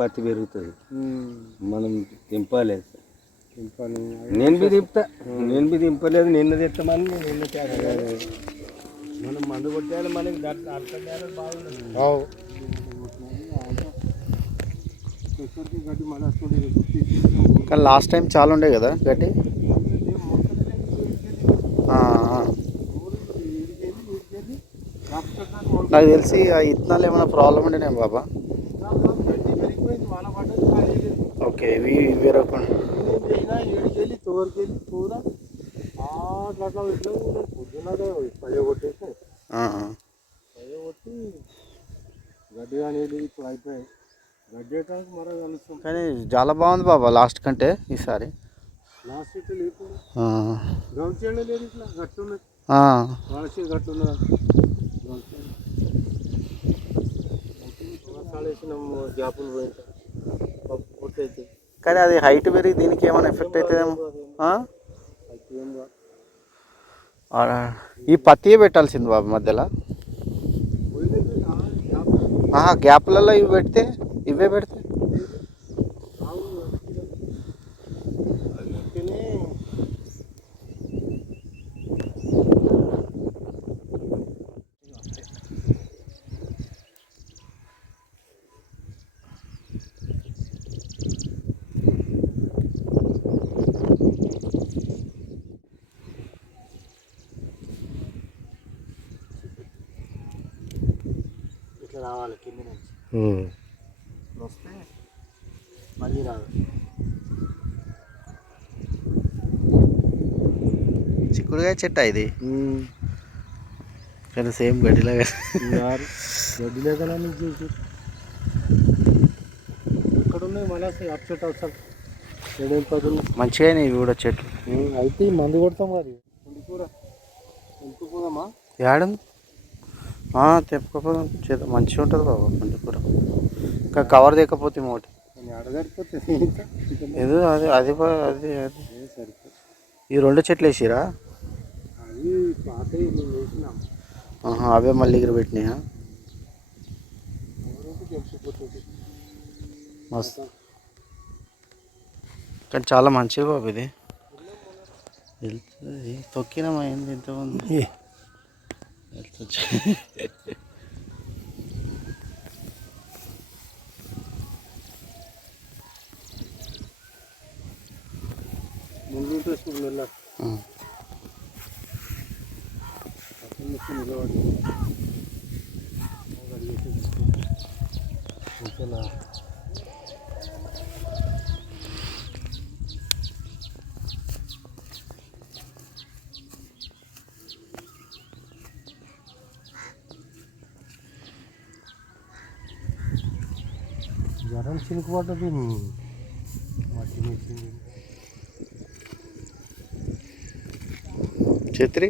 పత్తి పెరుగుతుంది. మనం తెంపాలి. నేను బి దింపలేదు. నిన్న తెస్తామని నిన్న మనం మందు కొట్టాలి. మనకి బాగుండదు. కానీ లాస్ట్ టైం చాలా ఉండే కదా గట్టి. నాకు తెలిసి ఆ ఇత్తనాలు ఏమైనా ప్రాబ్లం ఉండేనే బాబా. ఓకే, ఇవి వేరొక కానీ చాలా బాగుంది బాబా లాస్ట్ కంటే ఈసారి. కానీ అది హైట్ పెరిగి దీనికి ఏమైనా ఎఫెక్ట్ అవుతుందేమో. ఈ పత్తి పెట్టాల్సింది బాబు మధ్యలో. గ్యాప్లలో ఇవి పెడితే ఇవే పెడితే రావాలి కింద నుంచి వస్తే మళ్ళీ రాదు. చిక్కుడుగా చెట్టు ఇది కానీ సేమ్ గడ్డిలాగా. గడ్డిలాగా చూసి ఇక్కడ ఉన్నాయి. మళ్ళీ అప్సెట్ అవుతాం. మంచిగా ఇవి కూడా చెట్లు అయితే మందు కొడతాం. మరి కూర ఎంపుకోదామా? ఏడు తెప్పుకోపోదాం. చేద్దాం, మంచిగా ఉంటుంది బాబా పండు కూర. ఇంకా కవర్ తెకపోతే ఒకటి ఏదో అది అది అది అది ఈ 2 చెట్లు వేసిరా. అవే మళ్ళీ దగ్గర పెట్టినాయా? మస్తు. కానీ చాలా మంచిది బాబు ఇది. వెళ్తుంది తొక్కినమైంది ఎంతమంది జ్వరం చినుకుపడ్డది. మట్టి ఛత్రి